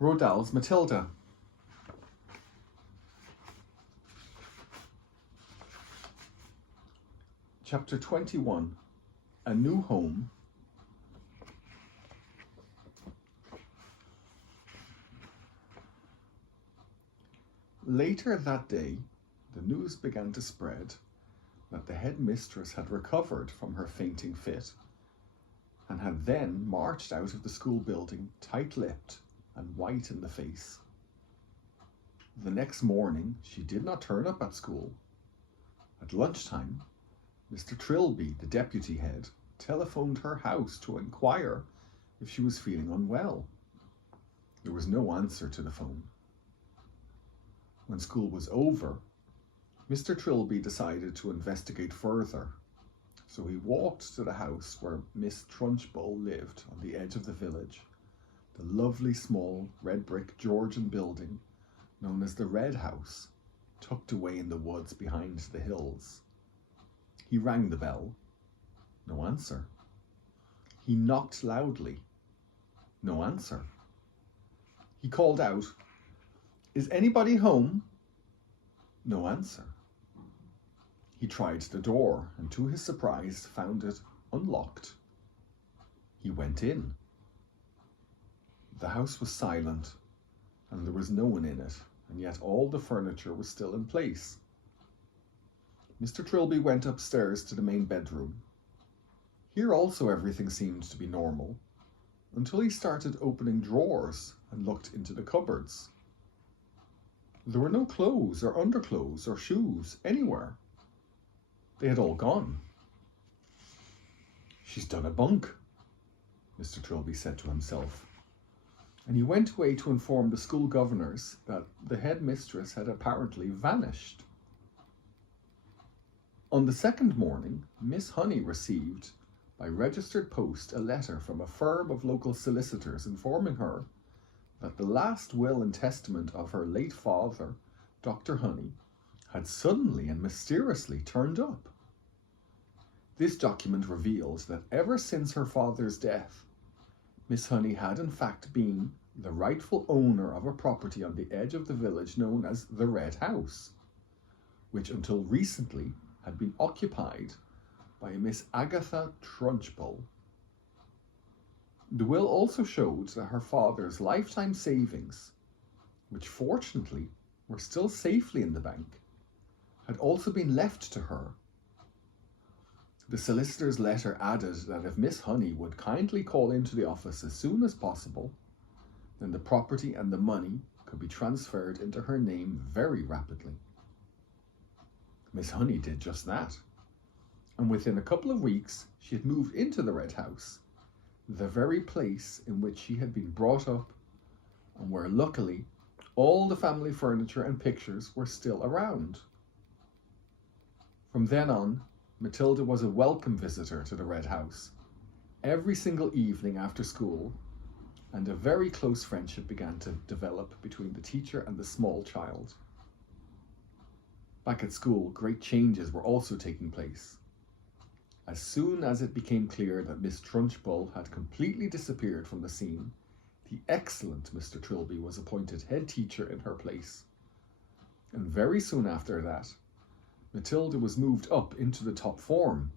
Roald Dahl's Matilda. Chapter 21, A New Home. Later that day, the news began to spread that the headmistress had recovered from her fainting fit and had then marched out of the school building tight-lipped and white in the face. The next morning, she did not turn up at school. At lunchtime, Mr. Trilby, the deputy head, telephoned her house to inquire if she was feeling unwell. There was no answer to the phone. When school was over, Mr. Trilby decided to investigate further. So he walked to the house where Miss Trunchbull lived on the edge of the village, the lovely small red brick Georgian building known as the Red House, tucked away in the woods behind the hills. He rang the bell. No answer. He knocked loudly. No answer. He called out, "Is anybody home?" No answer. He tried the door and to his surprise found it unlocked. He went in. The house was silent and there was no one in it, and yet all the furniture was still in place. Mr. Trilby went upstairs to the main bedroom. Here also everything seemed to be normal, until he started opening drawers and looked into the cupboards. There were no clothes or underclothes or shoes anywhere. They had all gone. "She's done a bunk," Mr. Trilby said to himself, and he went away to inform the school governors that the headmistress had apparently vanished. On the second morning, Miss Honey received, by registered post, a letter from a firm of local solicitors informing her that the last will and testament of her late father, Dr. Honey, had suddenly and mysteriously turned up. This document revealed that ever since her father's death, Miss Honey had in fact been the rightful owner of a property on the edge of the village known as the Red House, which until recently had been occupied by a Miss Agatha Trunchbull. The will also showed that her father's lifetime savings, which fortunately were still safely in the bank, had also been left to her. The solicitor's letter added that if Miss Honey would kindly call into the office as soon as possible, then the property and the money could be transferred into her name very rapidly. Miss Honey did just that, and within a couple of weeks she had moved into the Red House, the very place in which she had been brought up and where luckily all the family furniture and pictures were still around. From then on, Matilda was a welcome visitor to the Red House every single evening after school, and a very close friendship began to develop between the teacher and the small child. Back at school, great changes were also taking place. As soon as it became clear that Miss Trunchbull had completely disappeared from the scene, the excellent Mr. Trilby was appointed head teacher in her place. And very soon after that, Matilda was moved up into the top form,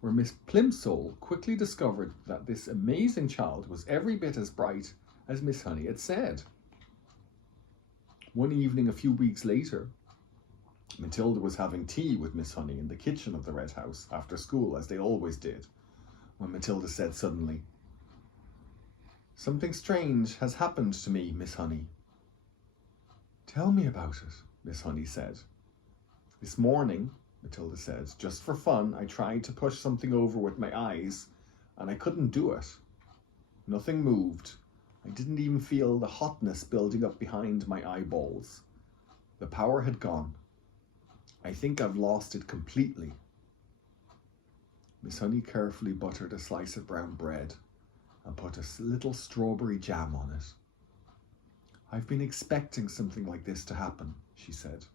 where Miss Plimsoll quickly discovered that this amazing child was every bit as bright as Miss Honey had said. One evening a few weeks later, Matilda was having tea with Miss Honey in the kitchen of the Red House after school, as they always did, when Matilda said suddenly, "Something strange has happened to me, Miss Honey." "Tell me about it," Miss Honey said. "This morning," Matilda said, "just for fun, I tried to push something over with my eyes, and I couldn't do it. Nothing moved. I didn't even feel the hotness building up behind my eyeballs. The power had gone. I think I've lost it completely." Miss Honey carefully buttered a slice of brown bread and put a little strawberry jam on it. "I've been expecting something like this to happen," she said.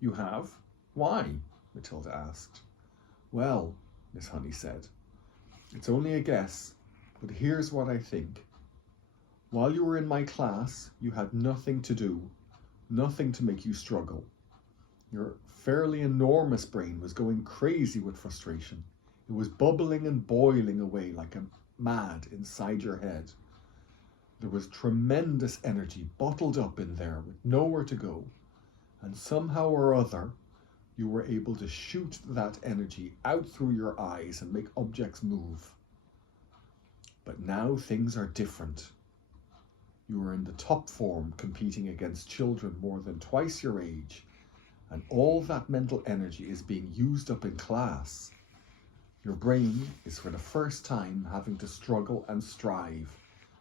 "You have? Why?" Matilda asked. "Well," Miss Honey said, "it's only a guess, but here's what I think. While you were in my class, you had nothing to do, nothing to make you struggle. Your fairly enormous brain was going crazy with frustration. It was bubbling and boiling away like a mad inside your head. There was tremendous energy bottled up in there with nowhere to go. And somehow or other, you were able to shoot that energy out through your eyes and make objects move. But now things are different. You are in the top form, competing against children more than twice your age, and all that mental energy is being used up in class. Your brain is for the first time having to struggle and strive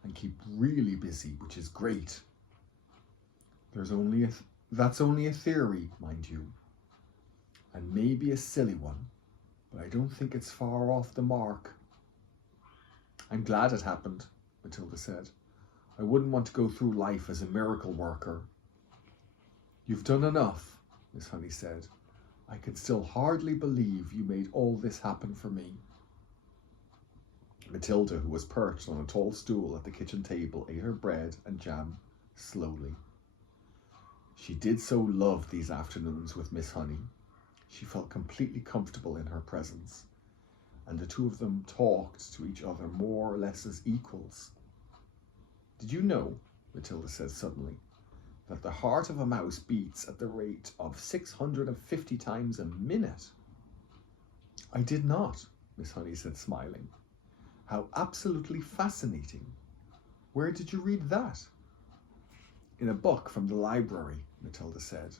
and keep really busy, which is great. That's only a theory, mind you, and maybe a silly one, but I don't think it's far off the mark. I'm glad it happened, Matilda said. I wouldn't want to go through life as a miracle worker. You've done enough, Miss Honey said. I can still hardly believe you made all this happen for me. Matilda, who was perched on a tall stool at the kitchen table, ate her bread and jam slowly. She did so love these afternoons with Miss Honey. She felt completely comfortable in her presence, and the two of them talked to each other more or less as equals. Did you know, Matilda said suddenly, that the heart of a mouse beats at the rate of 650 times a minute? I did not, Miss Honey said, smiling. How absolutely fascinating. Where did you read that? In a book from the library, Matilda said.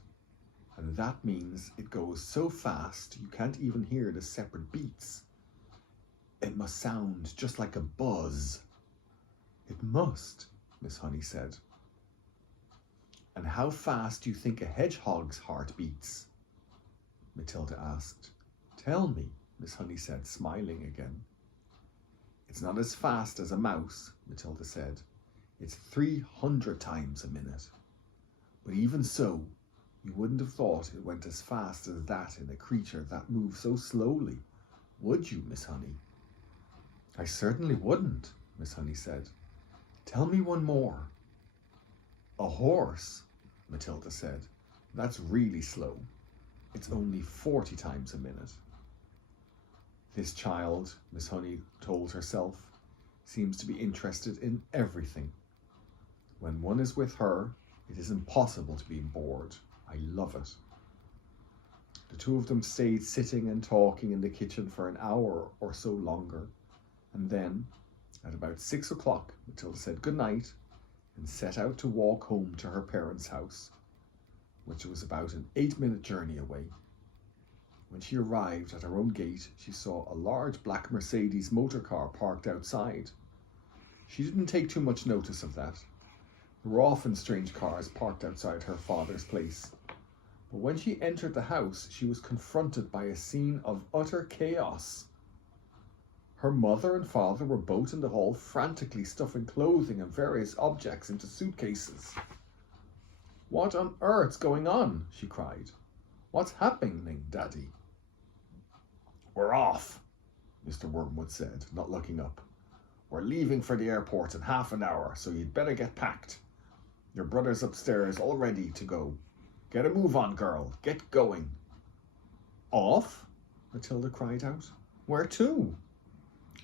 And that means it goes so fast you can't even hear the separate beats. It must sound just like a buzz. It must, Miss Honey said. And how fast do you think a hedgehog's heart beats? Matilda asked. Tell me, Miss Honey said, smiling again. It's not as fast as a mouse, Matilda said. It's 300 times a minute. But even so, you wouldn't have thought it went as fast as that in a creature that moves so slowly, would you, Miss Honey? I certainly wouldn't, Miss Honey said. Tell me one more. A horse, Matilda said. That's really slow. It's only 40 times a minute. This child, Miss Honey told herself, seems to be interested in everything. When one is with her, it is impossible to be bored. I love it. The two of them stayed sitting and talking in the kitchen for an hour or so longer, and then, at about 6 o'clock, Matilda said good night and set out to walk home to her parents' house, which was about an 8-minute journey away. When she arrived at her own gate, she saw a large black Mercedes motor car parked outside. She didn't take too much notice of that. There were often strange cars parked outside her father's place. But when she entered the house, she was confronted by a scene of utter chaos. Her mother and father were both in the hall, frantically stuffing clothing and various objects into suitcases. What on earth's going on? She cried. What's happening, Daddy? We're off, Mr. Wormwood said, not looking up. We're leaving for the airport in half an hour, so you'd better get packed. Your brother's upstairs all ready to go. Get a move on, girl. Get going. Off? Matilda cried out. Where to?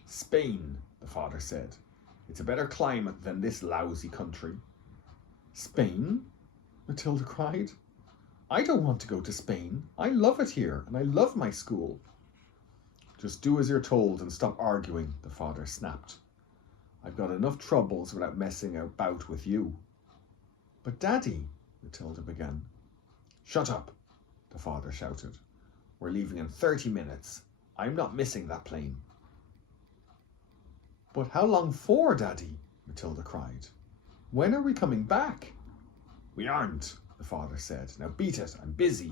Spain, the father said. It's a better climate than this lousy country. Spain? Matilda cried. I don't want to go to Spain. I love it here, and I love my school. Just do as you're told and stop arguing, the father snapped. I've got enough troubles without messing about with you. But Daddy, Matilda began. Shut up, the father shouted. We're leaving in 30 minutes. I'm not missing that plane. But how long for, Daddy? Matilda cried. When are we coming back? We aren't, the father said. Now beat it, I'm busy.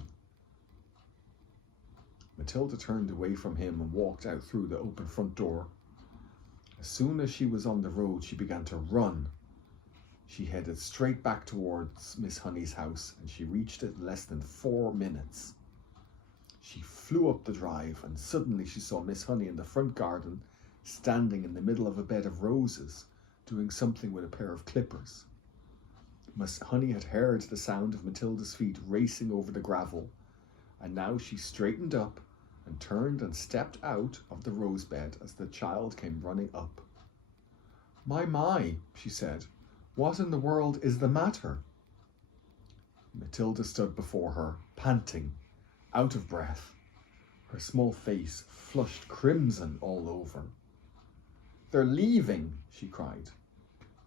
Matilda turned away from him and walked out through the open front door. As soon as she was on the road, she began to run. She headed straight back towards Miss Honey's house, and she reached it in less than 4 minutes. She flew up the drive, and suddenly she saw Miss Honey in the front garden, standing in the middle of a bed of roses, doing something with a pair of clippers. Miss Honey had heard the sound of Matilda's feet racing over the gravel, and now she straightened up and turned and stepped out of the rosebed as the child came running up. My, she said, what in the world is the matter? Matilda stood before her, panting, out of breath, her small face flushed crimson all over. They're leaving, she cried.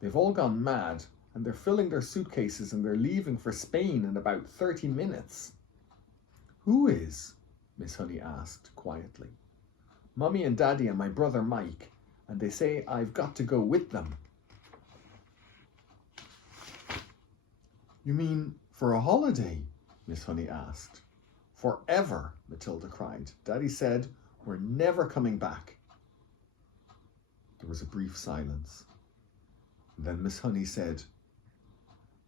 They've all gone mad, and they're filling their suitcases and they're leaving for Spain in about 30 minutes. Who is? Miss Honey asked quietly. Mummy and Daddy and my brother Mike, and they say I've got to go with them. You mean for a holiday? Miss Honey asked. Forever, Matilda cried. Daddy said we're never coming back. There was a brief silence. Then Miss Honey said,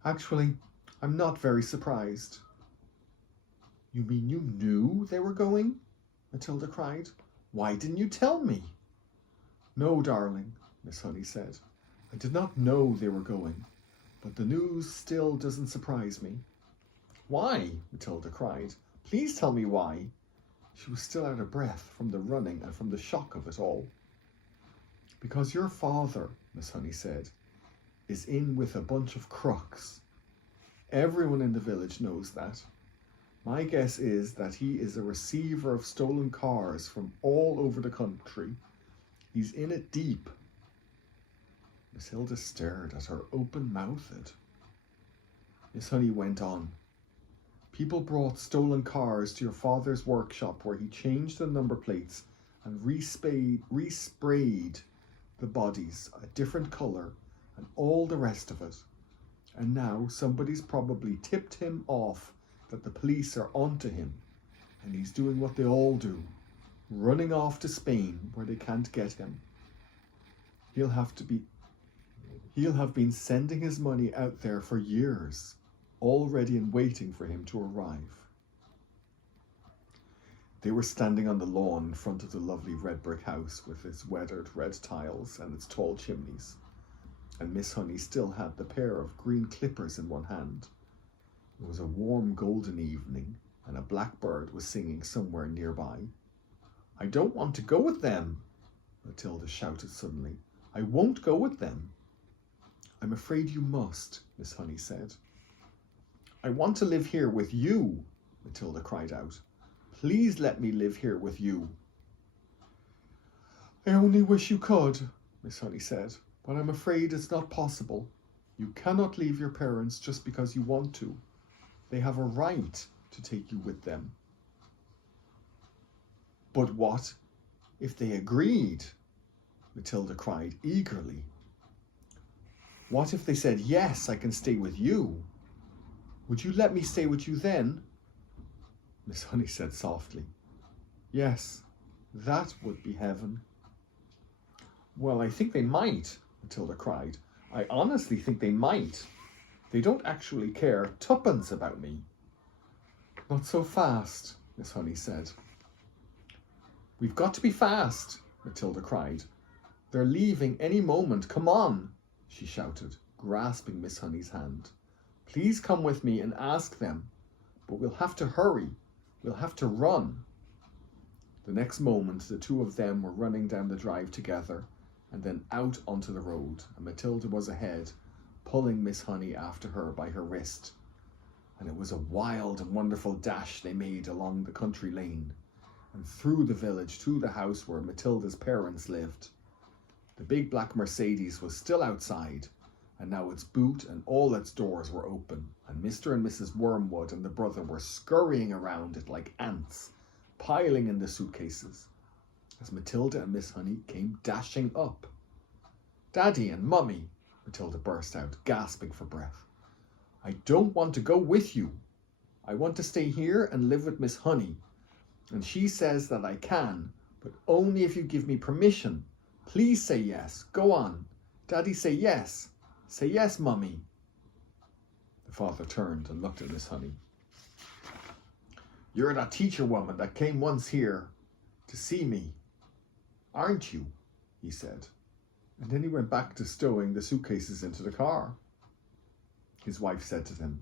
Actually, I'm not very surprised. You mean you knew they were going? Matilda cried. Why didn't you tell me? No, darling, Miss Honey said. I did not know they were going, but the news still doesn't surprise me. Why? Matilda cried. Please tell me why. She was still out of breath from the running and from the shock of it all. Because your father, Miss Honey said, is in with a bunch of crooks. Everyone in the village knows that. My guess is that he is a receiver of stolen cars from all over the country. He's in it deep. Matilda stared at her open-mouthed. Miss Honey went on. People brought stolen cars to your father's workshop where he changed the number plates and resprayed the bodies a different colour and all the rest of it. And now somebody's probably tipped him off that the police are onto him, and he's doing what they all do, running off to Spain where they can't get him. He'll have been sending his money out there for years, all ready and waiting for him to arrive. They were standing on the lawn in front of the lovely red brick house with its weathered red tiles and its tall chimneys, and Miss Honey still had the pair of green clippers in one hand. It was a warm golden evening, and a blackbird was singing somewhere nearby. I don't want to go with them, Matilda shouted suddenly. I won't go with them. I'm afraid you must, Miss Honey said. I want to live here with you, Matilda cried out. Please let me live here with you. I only wish you could, Miss Honey said, but I'm afraid it's not possible. You cannot leave your parents just because you want to. They have a right to take you with them. But what if they agreed? Matilda cried eagerly. What if they said, yes, I can stay with you? Would you let me stay with you then? Miss Honey said softly. Yes, that would be heaven. Well, I think they might, Matilda cried. I honestly think they might. They don't actually care tuppence about me. Not so fast, Miss Honey said. We've got to be fast, Matilda cried. They're leaving any moment. Come on, she shouted, grasping Miss Honey's hand. Please come with me and ask them, but we'll have to hurry. We'll have to run. The next moment, the two of them were running down the drive together and then out onto the road, and Matilda was ahead, pulling Miss Honey after her by her wrist. And it was a wild and wonderful dash they made along the country lane and through the village to the house where Matilda's parents lived. The big black Mercedes was still outside, and now its boot and all its doors were open, and Mr. and Mrs. Wormwood and the brother were scurrying around it like ants, piling in the suitcases, as Matilda and Miss Honey came dashing up. Daddy and Mummy, Matilda burst out, gasping for breath. I don't want to go with you. I want to stay here and live with Miss Honey, and she says that I can, but only if you give me permission. Please say yes. Go on. Daddy, say yes. Say yes, Mummy. The father turned and looked at Miss Honey. You're that teacher woman that came once here to see me, aren't you? He said. And then he went back to stowing the suitcases into the car. His wife said to them,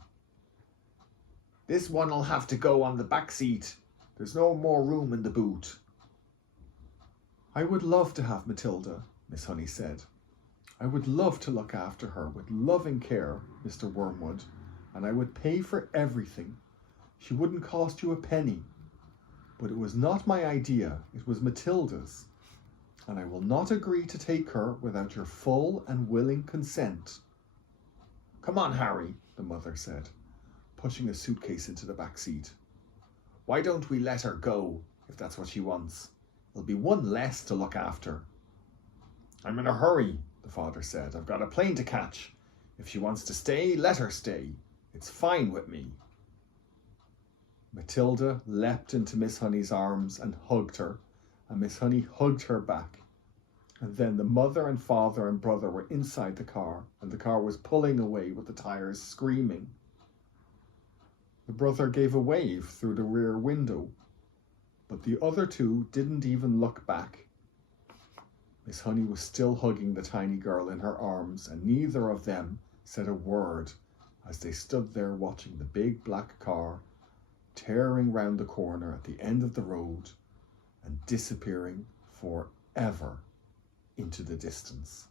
"This one'll have to go on the back seat. There's no more room in the boot." "I would love to have Matilda," Miss Honey said. "I would love to look after her with loving care, Mr. Wormwood, and I would pay for everything. She wouldn't cost you a penny. But it was not my idea, it was Matilda's, and I will not agree to take her without your full and willing consent." "Come on, Harry," the mother said, pushing a suitcase into the back seat. "Why don't we let her go, if that's what she wants? There'll be one less to look after." "I'm in a hurry," the father said. "I've got a plane to catch. If she wants to stay, let her stay. It's fine with me." Matilda leapt into Miss Honey's arms and hugged her, and Miss Honey hugged her back. And then the mother and father and brother were inside the car, and the car was pulling away with the tires screaming. The brother gave a wave through the rear window, but the other two didn't even look back. Miss Honey was still hugging the tiny girl in her arms, and neither of them said a word as they stood there watching the big black car tearing round the corner at the end of the road and disappearing forever into the distance.